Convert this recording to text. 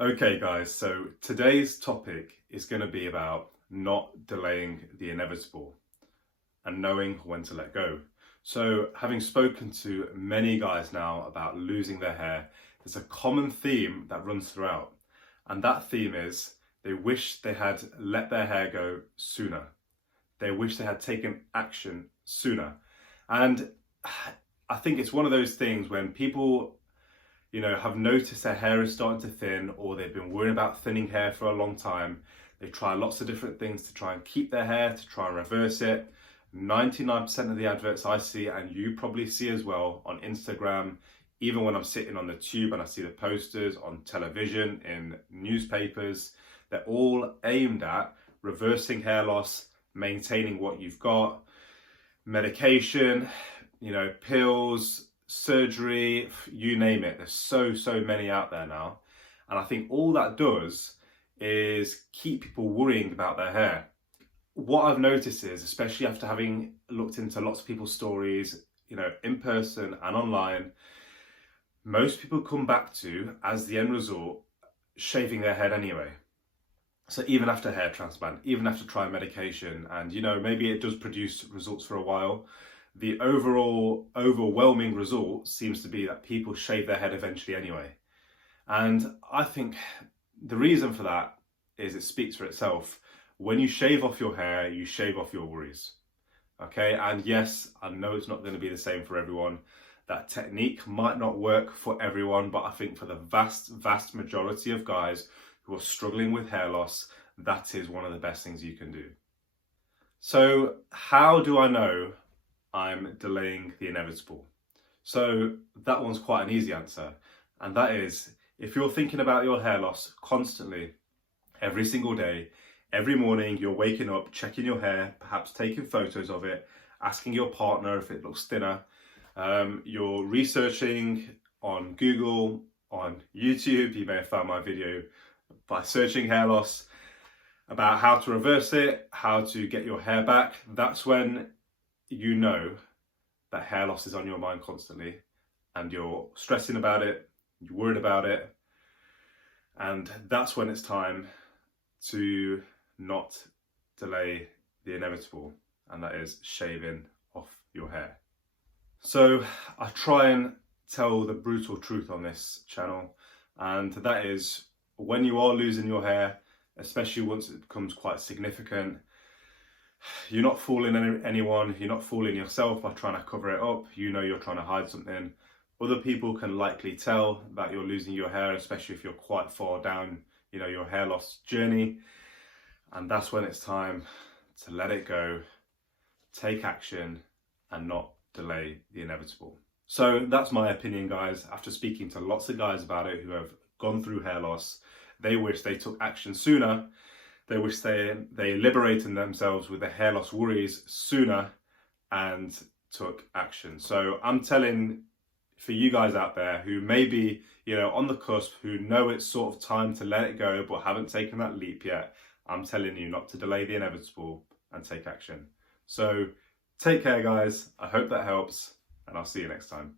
Okay guys, so today's topic is going to be about not delaying the inevitable and knowing when to let go. So having spoken to many guys now about losing their hair, there's a common theme that runs throughout. And that theme is they wish they had let their hair go sooner. They wish they had taken action sooner. And I think it's one of those things when people have noticed their hair is starting to thin, or they've been worrying about thinning hair for a long time. They try lots of different things to try and keep their hair, to try and reverse it. 99% of the adverts I see, and you probably see as well on Instagram, even when I'm sitting on the tube and I see the posters on television, in newspapers, they're all aimed at reversing hair loss, maintaining what you've got, medication, pills, surgery, you name it. There's so many out there now. And I think all that does is keep people worrying about their hair. What I've noticed is, especially after having looked into lots of people's stories, in person and online, most people come back to, as the end result, shaving their head anyway. So even after hair transplant, even after trying medication, and maybe it does produce results for a while, the overall overwhelming result seems to be that people shave their head eventually anyway. And I think the reason for that is it speaks for itself. When you shave off your hair, you shave off your worries. Okay, and yes, I know it's not going to be the same for everyone. That technique might not work for everyone, but I think for the vast majority of guys who are struggling with hair loss, that is one of the best things you can do. So how do I know I'm delaying the inevitable? So that one's quite an easy answer. And that is, if you're thinking about your hair loss constantly, every single day, every morning you're waking up, checking your hair, perhaps taking photos of it, asking your partner if it looks thinner, you're researching on Google, on YouTube, you may have found my video by searching hair loss, about how to reverse it, how to get your hair back. That's when you know that hair loss is on your mind constantly, and you're stressing about it, you're worried about it, and that's when it's time to not delay the inevitable, and that is shaving off your hair. So I try and tell the brutal truth on this channel, and that is, when you are losing your hair, especially once it becomes quite significant, you're not fooling anyone, you're not fooling yourself by trying to cover it up. You're trying to hide something. Other people can likely tell that you're losing your hair, especially if you're quite far down, your hair loss journey. And that's when it's time to let it go, take action, and not delay the inevitable. So that's my opinion, guys. After speaking to lots of guys about it who have gone through hair loss, they wish they took action sooner. They wish they liberated themselves with the hair loss worries sooner and took action. So I'm telling, for you guys out there who may be, on the cusp, who know it's sort of time to let it go but haven't taken that leap yet, I'm telling you not to delay the inevitable and take action. So take care, guys. I hope that helps, and I'll see you next time.